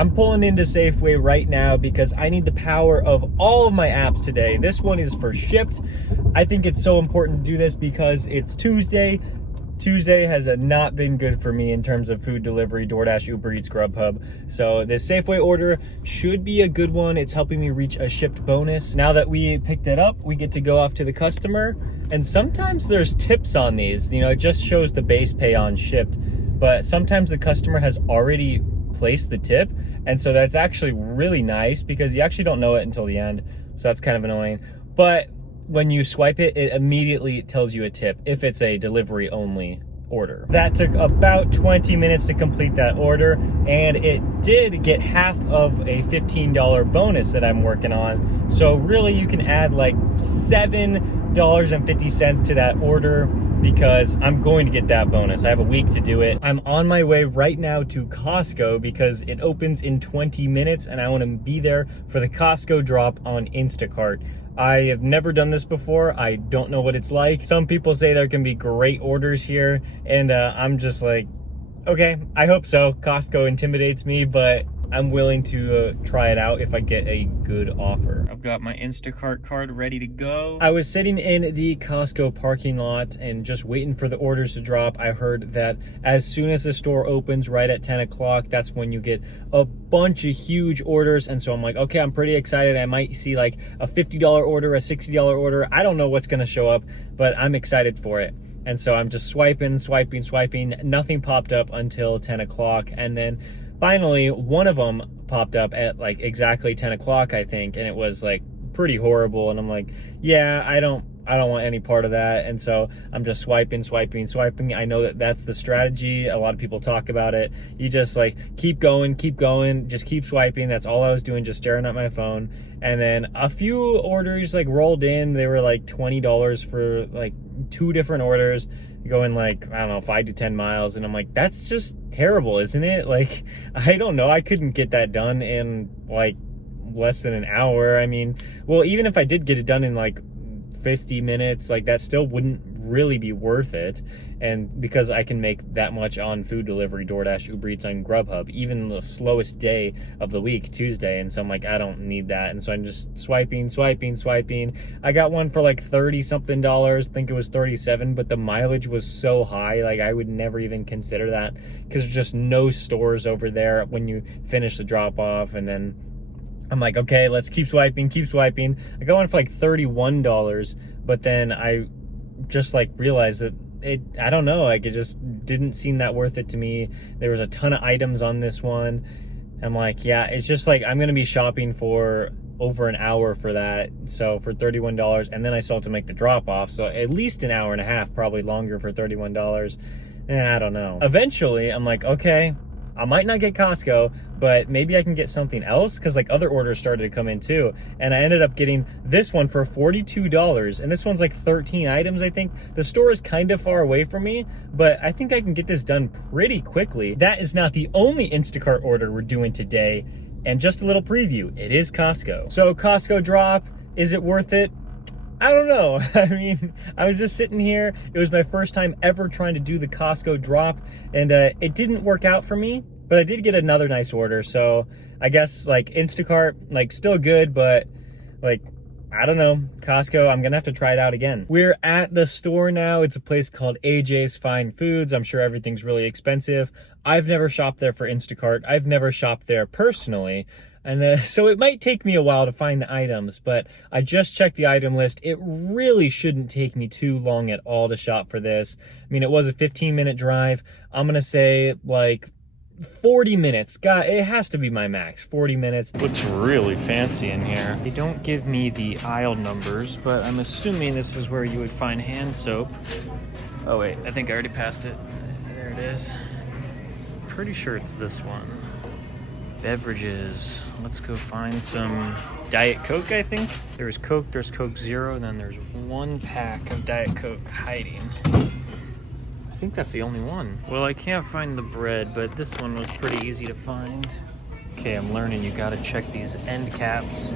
I'm pulling into Safeway right now because I need the power of all of my apps today. This one is for Shipped. I think it's so important to do this because it's Tuesday. Tuesday has not been good for me in terms of food delivery, DoorDash, Uber Eats, Grubhub. So this Safeway order should be a good one. It's helping me reach a Shipped bonus. Now that we picked it up, we get to go off to the customer. And sometimes there's tips on these. You know, it just shows the base pay on Shipped. But sometimes the customer has already placed the tip. And so that's actually really nice because you actually don't know it until the end. So that's kind of annoying. But when you swipe it, it immediately tells you a tip if it's a delivery only order. That took about 20 minutes to complete that order, and it did get half of a $15 bonus that I'm working on. So really you can add like $7.50 to that order because I'm going to get that bonus. I have a week to do it. I'm on my way right now to Costco because it opens in 20 minutes and I want to be there for the Costco drop on Instacart. I have never done this before. I don't know what it's like. Some people say there can be great orders here, and I'm just like, okay, I hope so. Costco intimidates me, but I'm willing to try it out if I get a good offer. I've got my Instacart card ready to go. I was sitting in the Costco parking lot and just waiting for the orders to drop. I heard that as soon as the store opens right at 10 o'clock, that's when you get a bunch of huge orders. And so I'm like, okay, I'm pretty excited. I might see like a $50 order, a $60 order. I don't know what's gonna show up, but I'm excited for it. And so I'm just swiping. Nothing popped up until 10 o'clock. And then finally, one of them popped up at like exactly 10 o'clock, I think, and it was like pretty horrible. And I'm like, yeah, I don't want any part of that. And so I'm just swiping. I know that that's the strategy. A lot of people talk about it. You just like keep going, just keep swiping. That's all I was doing, just staring at my phone. And then a few orders like rolled in. They were like $20 for like 2 different orders, going like, I don't know, 5 to 10 miles. And I'm like, that's just terrible, isn't it? Like, I don't know. I couldn't get that done in like less than an hour. I mean, well, even if I did get it done in like 50 minutes, like that still wouldn't really be worth it. And because I can make that much on food delivery, DoorDash, Uber Eats, on Grubhub, even the slowest day of the week, Tuesday. And so I'm like, I don't need that. And so I'm just swiping. I got one for like 30 something dollars. I think it was 37, but the mileage was so high, like I would never even consider that because there's just no stores over there when you finish the drop off. And then I'm like, okay, let's keep swiping. I got one for like $31, but then I just like realized that I don't know, like it just didn't seem that worth it to me. There was a ton of items on this one. I'm like, yeah, it's just like I'm gonna be shopping for over an hour for that. So for $31, and then I still have to make the drop off, so at least an hour and a half, probably longer for $31. I don't know. Eventually I'm like, okay, I might not get Costco, but maybe I can get something else, because like other orders started to come in too. And I ended up getting this one for $42, and this one's like 13 items, I think. The store is kind of far away from me, but I think I can get this done pretty quickly. That is not the only Instacart order we're doing today, and just a little preview, it is Costco. So Costco drop, is it worth it? I don't know. I mean, I was just sitting here. It was my first time ever trying to do the Costco drop, and it didn't work out for me, but I did get another nice order. So I guess like Instacart, like still good, but like, I don't know, Costco, I'm gonna have to try it out again. We're at the store now. It's a place called AJ's Fine Foods. I'm sure everything's really expensive. I've never shopped there for Instacart. I've never shopped there personally. And so it might take me a while to find the items, but I just checked the item list. It really shouldn't take me too long at all to shop for this. I mean, it was a 15-minute drive. I'm gonna say like 40 minutes. God, it has to be my max, 40 minutes. Looks really fancy in here. They don't give me the aisle numbers, but I'm assuming this is where you would find hand soap. Oh wait, I think I already passed it. There it is. Pretty sure it's this one. Beverages. Let's go find some Diet Coke, I think. There's Coke, there's Coke Zero, and then there's 1 pack of Diet Coke hiding. I think that's the only one. Well, I can't find the bread, but this one was pretty easy to find. Okay, I'm learning you gotta check these end caps.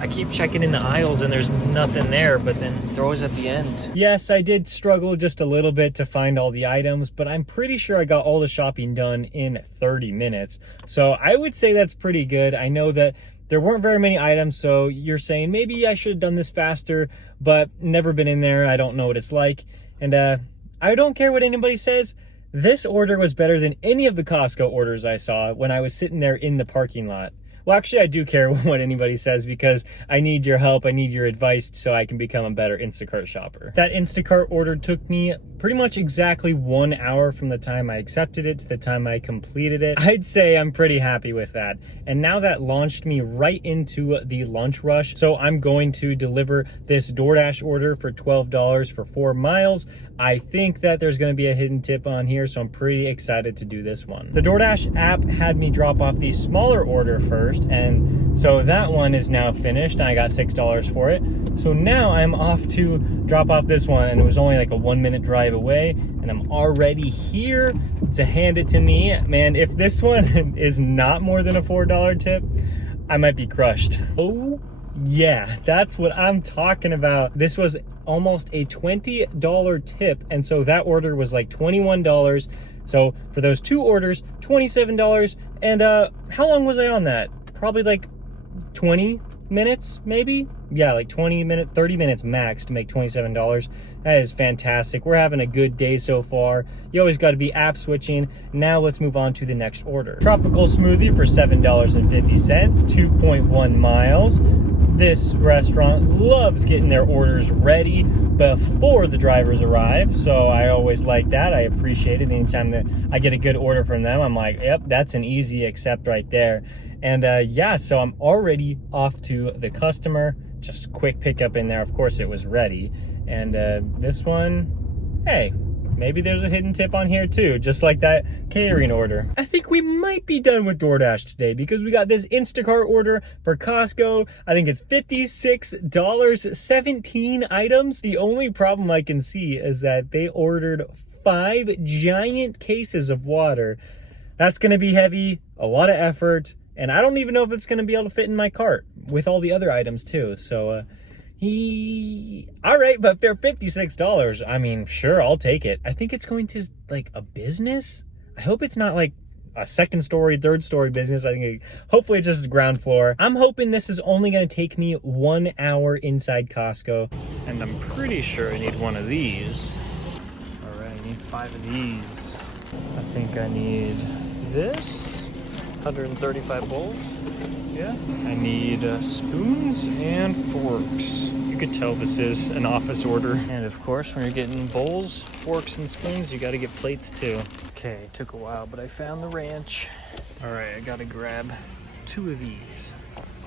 I keep checking in the aisles and there's nothing there, but then they're always at the end. Yes, I did struggle just a little bit to find all the items, but I'm pretty sure I got all the shopping done in 30 minutes. So I would say that's pretty good. I know that there weren't very many items, so you're saying maybe I should have done this faster, but never been in there. I don't know what it's like. And I don't care what anybody says. This order was better than any of the Costco orders I saw when I was sitting there in the parking lot. Well, actually, I do care what anybody says because I need your help. I need your advice so I can become a better Instacart shopper. That Instacart order took me pretty much exactly 1 hour from the time I accepted it to the time I completed it. I'd say I'm pretty happy with that. And now that launched me right into the lunch rush. So I'm going to deliver this DoorDash order for $12 for 4 miles. I think that there's going to be a hidden tip on here, so I'm pretty excited to do this one. The DoorDash app had me drop off the smaller order first, and so that one is now finished, and I got $6 for it. So now I'm off to drop off this one, and it was only like a 1-minute drive away, and I'm already here to hand it to me. Man, if this one is not more than a $4 tip, I might be crushed. Oh yeah, that's what I'm talking about. This was almost a $20 tip, and so that order was like $21. So for those 2 orders, $27. And how long was I on that? Probably like 20 minutes, maybe? Yeah, like 30 minutes max to make $27. That is fantastic. We're having a good day so far. You always got to be app switching. Now let's move on to the next order. Tropical smoothie for $7.50, 2.1 miles. This restaurant loves getting their orders ready before the drivers arrive, so I always like that. I appreciate it. Anytime that I get a good order from them, I'm like, yep, that's an easy accept right there. And yeah, so I'm already off to the customer. Just a quick pickup in there. Of course, it was ready. And this one, hey, maybe there's a hidden tip on here too, just like that catering order. I think we might be done with DoorDash today because we got this Instacart order for Costco. I think it's $56, 17 items. The only problem I can see is that they ordered 5 giant cases of water. That's gonna be heavy, a lot of effort, and I don't even know if it's gonna be able to fit in my cart with all the other items too. So all right, but they're $56. I mean, sure, I'll take it. I think it's going to like a business. I hope it's not like a 2nd story, 3rd story business. I think hopefully it's just ground floor. I'm hoping this is only going to take me 1 hour inside Costco, and I'm pretty sure I need one of these. All right, I need 5 of these. I think I need this, 135 bowls. Yeah, I need spoons and forks. You could tell this is an office order. And of course, when you're getting bowls, forks, and spoons, you gotta get plates too. Okay, it took a while, but I found the ranch. All right, I gotta grab 2 of these.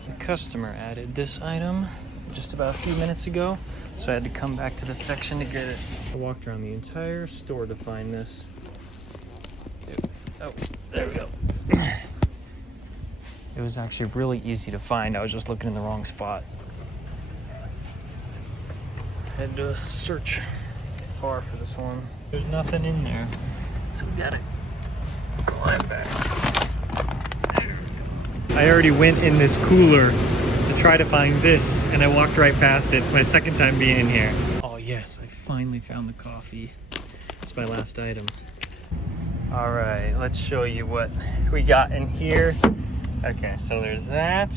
The customer added this item just about a few minutes ago, so I had to come back to the section to get it. I walked around the entire store to find this. Oh, there we go. It was actually really easy to find. I was just looking in the wrong spot. Had to search far for this one. There's nothing in there, so we gotta climb back. There we go. I already went in this cooler to try to find this, and I walked right past it. It's my 2nd time being in here. Oh yes, I finally found the coffee. It's my last item. All right, let's show you what we got in here. Okay, so there's that.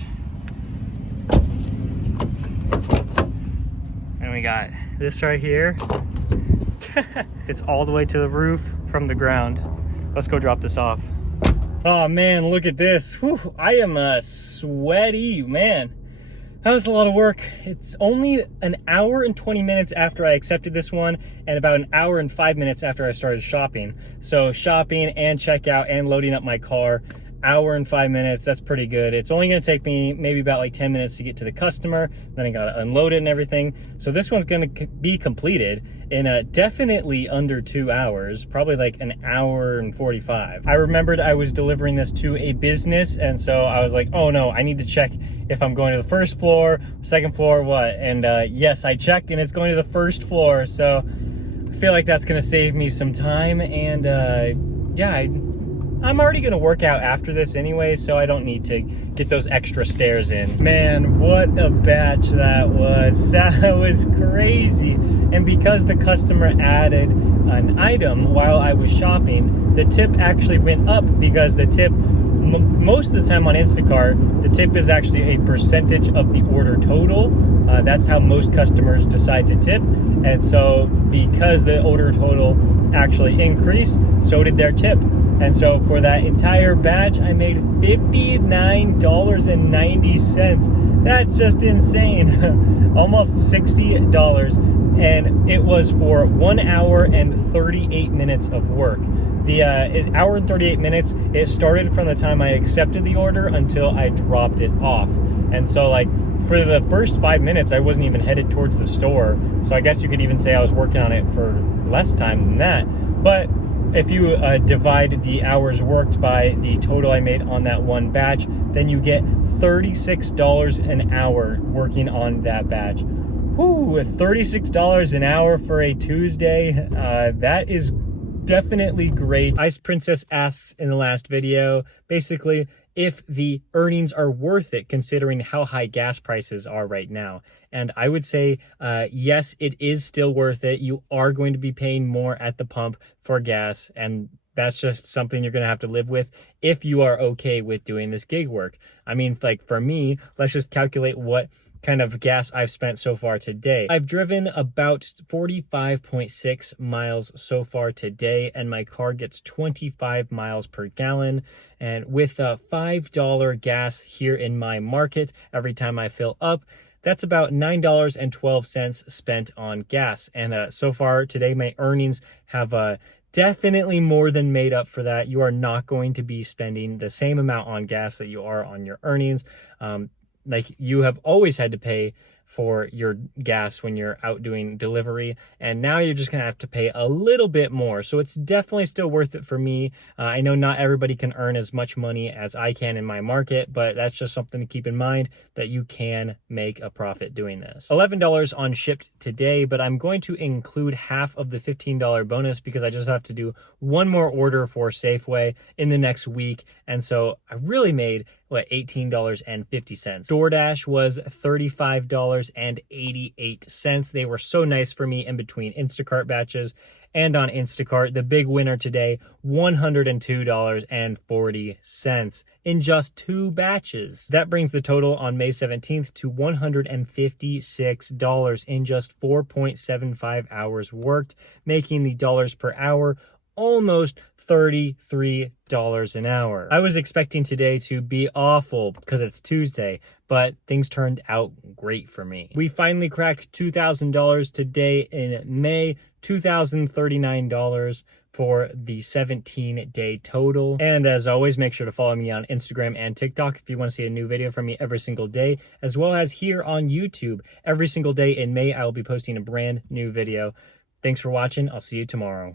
And we got this right here. It's all the way to the roof from the ground. Let's go drop this off. Oh man, look at this. Whew, I am sweaty, man. That was a lot of work. It's only an hour and 20 minutes after I accepted this one, and about an hour and 5 minutes after I started shopping. So shopping and checkout and loading up my car, hour and 5 minutes, that's pretty good. It's only gonna take me maybe about like 10 minutes to get to the customer, then I gotta unload it and everything. So this one's gonna be completed in definitely under 2 hours, probably like an hour and 45. I remembered I was delivering this to a business, and so I was like, oh no, I need to check if I'm going to the 1st floor, 2nd floor, what? And yes, I checked and it's going to the 1st floor. So I feel like that's gonna save me some time, and yeah, I'm already gonna work out after this anyway, so I don't need to get those extra stairs in. Man, what a batch that was. That was crazy. And because the customer added an item while I was shopping, the tip actually went up, because the tip, most of the time on Instacart, the tip is actually a percentage of the order total. That's how most customers decide to tip. And so because the order total actually increased, so did their tip. And so for that entire batch, I made $59.90. That's just insane. Almost $60. And it was for 1 hour and 38 minutes of work. The hour and 38 minutes, it started from the time I accepted the order until I dropped it off. And so like for the first 5 minutes, I wasn't even headed towards the store. So I guess you could even say I was working on it for less time than that. But if you divide the hours worked by the total I made on that one batch, then you get $36 an hour working on that batch. Whoo, $36 an hour for a Tuesday. That is definitely great. Ice Princess asks in the last video, basically, if the earnings are worth it considering how high gas prices are right now. And I would say, yes, it is still worth it. You are going to be paying more at the pump for gas, and that's just something you're going to have to live with if you are okay with doing this gig work. I mean, like for me, let's just calculate what kind of gas I've spent so far today. I've driven about 45.6 miles so far today, and my car gets 25 miles per gallon. And with a $5 gas here in my market every time I fill up, that's about $9.12 spent on gas. And so far today, my earnings have definitely more than made up for that. You are not going to be spending the same amount on gas that you are on your earnings. Like you have always had to pay for your gas when you're out doing delivery, and now you're just gonna have to pay a little bit more. So it's definitely still worth it for me. I know not everybody can earn as much money as I can in my market, but that's just something to keep in mind, that you can make a profit doing this. $11 on Shipped today, but I'm going to include half of the $15 bonus because I just have to do one more order for Safeway in the next week. And so I really made $18.50. DoorDash was $35.88. They were so nice for me in between Instacart batches. And on Instacart, the big winner today, $102.40 in just 2 batches. That brings the total on May 17th to $156 in just 4.75 hours worked, making the dollars per hour almost $33 an hour. I was expecting today to be awful because it's Tuesday, but things turned out great for me. We finally cracked $2,000 today in May, $2,039 for the 17-day total. And as always, make sure to follow me on Instagram and TikTok if you want to see a new video from me every single day, as well as here on YouTube. Every single day in May, I will be posting a brand new video. Thanks for watching. I'll see you tomorrow.